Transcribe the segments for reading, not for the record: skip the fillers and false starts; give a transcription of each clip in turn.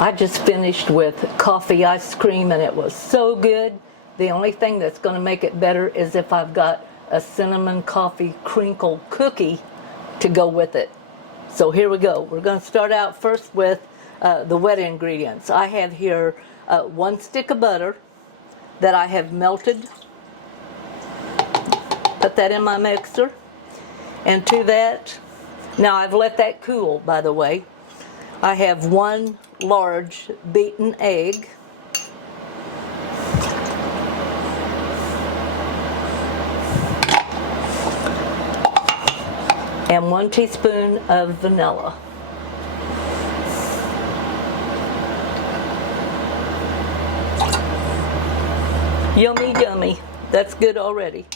I just finished with coffee ice cream and it was so good. The only thing that's going to make it better is if I've got a cinnamon coffee crinkle cookie to go with it. So here we go. We're going to start out first with the wet ingredients. I have here 1 stick of butter that I have melted. Put that in my mixer. And to that, now I've let that cool, by the way. I have 1 large beaten egg. And 1 teaspoon of vanilla. Yummy, yummy. That's good already.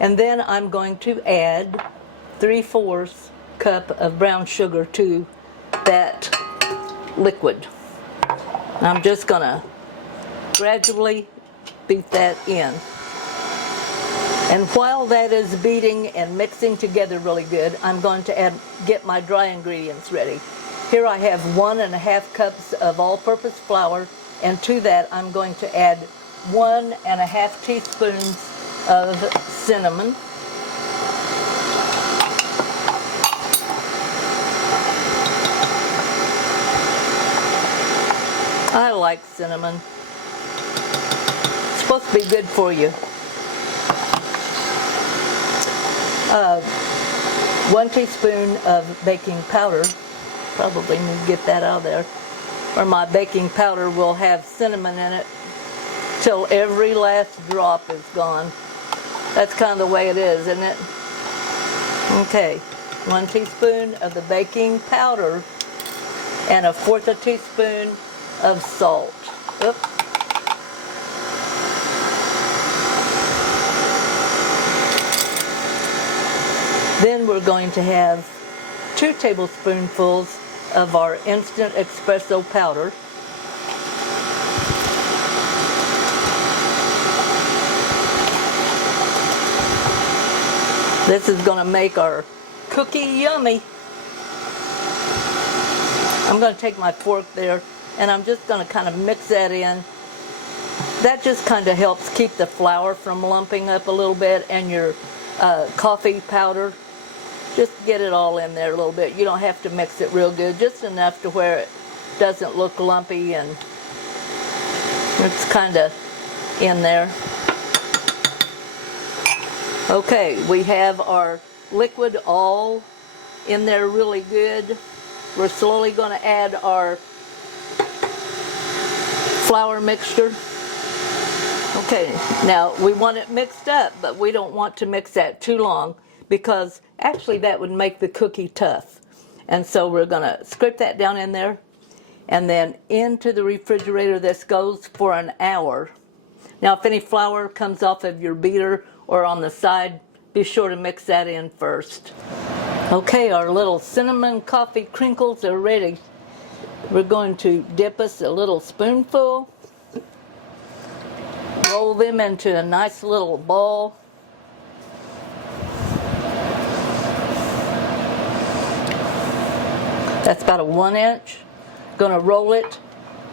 And then I'm going to add 3/4 cup of brown sugar to that liquid. I'm just going to gradually beat that in. And while that is beating and mixing together really good, I'm going to get my dry ingredients ready. Here I have 1½ cups of all-purpose flour, and to that I'm going to add 1½ teaspoons of cinnamon. I like cinnamon. It's supposed to be good for you. 1 teaspoon of baking powder. Probably need to get that out of there. Or my baking powder will have cinnamon in it till every last drop is gone. That's kind of the way it is, isn't it? Okay, 1 teaspoon of the baking powder and 1/4 teaspoon of salt. Oops. Then we're going to have 2 tablespoonfuls of our instant espresso powder. This is going to make our cookie yummy. I'm going to take my fork there and I'm just going to kind of mix that in. That just kind of helps keep the flour from lumping up a little bit, and your coffee powder. Just get it all in there a little bit. You don't have to mix it real good, just enough to where it doesn't look lumpy and it's kind of in there. Okay, we have our liquid all in there really good. We're slowly going to add our flour mixture. Okay, now we want it mixed up, but we don't want to mix that too long, because actually that would make the cookie tough. And so we're going to scrape that down in there, and then into the refrigerator. This goes for an hour. Now if any flour comes off of your beater or on the side, be sure to mix that in first. Okay, our little cinnamon coffee crinkles are ready. We're going to dip us a little spoonful, roll them into a nice little ball. That's about a 1 inch. Going to roll it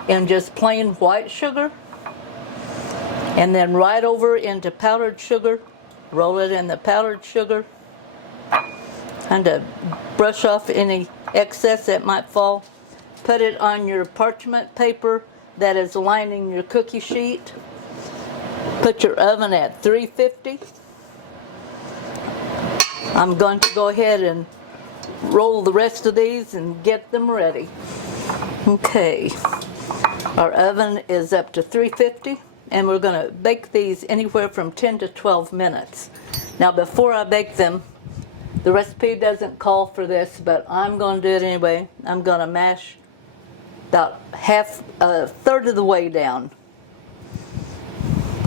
in just plain white sugar, and then right over into powdered sugar. Roll it in the powdered sugar. Kind of brush off any excess that might fall. Put it on your parchment paper that is lining your cookie sheet. Put your oven at 350. I'm going to go ahead and roll the rest of these and get them ready. Okay, our oven is up to 350, and we're going to bake these anywhere from 10 to 12 minutes. Now before I bake them, the recipe doesn't call for this, but I'm going to do it anyway. I'm going to mash about a third of the way down.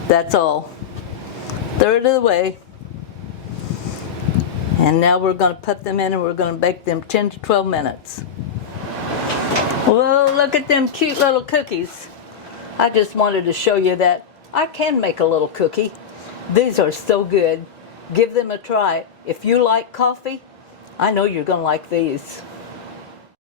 That's all. Third of the way. And now we're going to put them in and we're going to bake them 10 to 12 minutes. Well, look at them cute little cookies. I just wanted to show you that I can make a little cookie. These are so good. Give them a try. If you like coffee, I know you're going to like these.